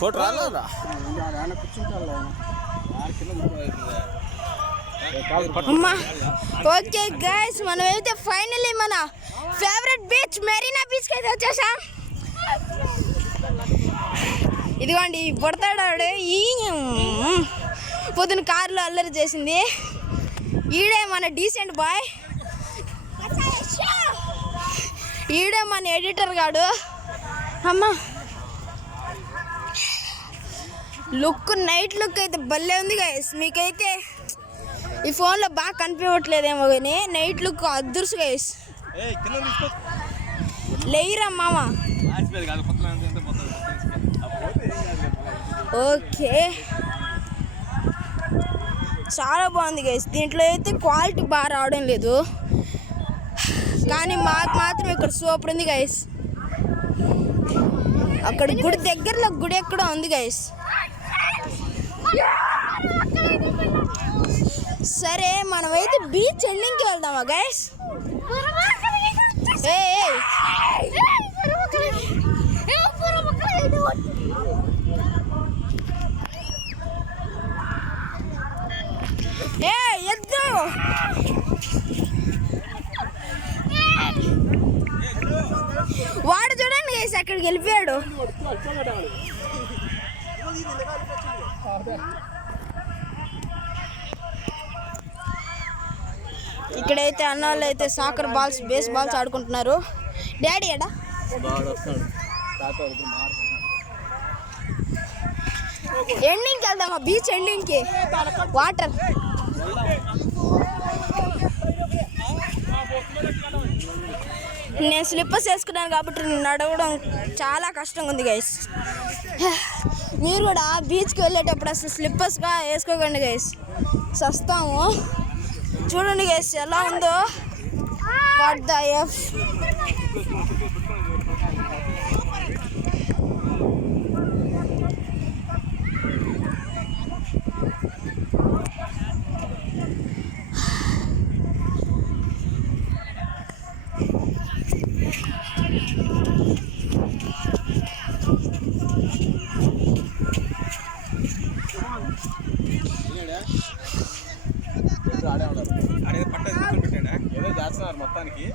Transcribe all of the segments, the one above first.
Photo రాలేదా? Okay guys, మనం అయితే ఫైనల్లీ మన ఫేవరెట్ బీచ్ మెరీనా బీచ్కి అయితే వచ్చేసాం. ఇదిగోండి పడతాడు ఈ పొద్దున కారులో అల్లరి చేసింది ఈడే మన డీసెంట్ బాయ్, ఈడే మన ఎడిటర్ గాడు. అమ్మ లుక్, నైట్ లుక్ అయితే భలే ఉంది గైస్. మీకైతే ఈ ఫోన్లో బాగా కనిపించట్లేదేమో కానీ నైట్ లుక్ అదృశ్య గైస్. లేయిరా మామ. ఓకే, చాలా బాగుంది గైస్. దీంట్లో అయితే క్వాలిటీ బాగా రావడం లేదు కానీ మాకు మాత్రం ఇక్కడ సూపర్ ఉంది గైస్. అక్కడ గుడి దగ్గరలో గుడి ఎక్కడో ఉంది గైస్. సరే మనమైతే బీచ్ ఎండింగ్కి వెళ్దామా గైస్? ఎద్దు వాడు చూడండి గైస్, అక్కడికి వెళ్ళిపోయాడు. ఇక్కడైతే అన్న వాళ్ళు అయితే సాకర్ బాల్స్, బేస్ బాల్స్ ఆడుకుంటున్నారు. డాడీ ఎడా? ఎండింగ్కి వెళ్దామా? బీచ్ ఎండింగ్కి వాటర్. నేను స్లిప్పర్స్ వేసుకున్నాను కాబట్టి నడవడం చాలా కష్టంగా ఉంది గైస్. మీరు కూడా బీచ్కి వెళ్ళేటప్పుడు అసలు స్లిప్పర్స్గా వేసుకోకండి గైస్, సస్తాము. చూడండి గైస్ ఎలా ఉందో. What the F. ఏదో చేస్తున్నారు మొత్తానికి.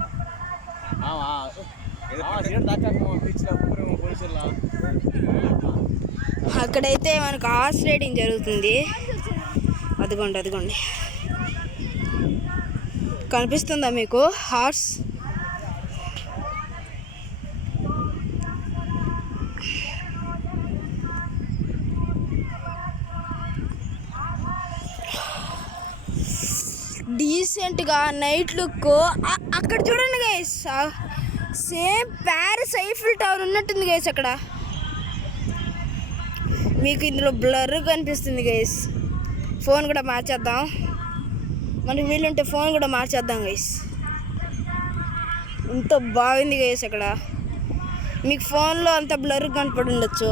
అక్కడైతే మనకు హార్స్ రైడింగ్ జరుగుతుంది. అదిగోండి అదిగోండి, కనిపిస్తుందా మీకు హార్స్? డీసెంట్గా నైట్ లుక్. అక్కడ చూడండి guys, same Paris Eiffel tower ఉన్నట్టుంది గైస్ అక్కడ. మీకు ఇందులో బ్లర్ కనిపిస్తుంది గైస్. ఫోన్ కూడా మార్చేద్దాం, మనకి వీలుంటే ఫోన్ కూడా మార్చేద్దాం గైస్. ఇంత బాగుంది గైస్ అక్కడ. మీకు ఫోన్లో అంత బ్లర్ కనపడి ఉండొచ్చు.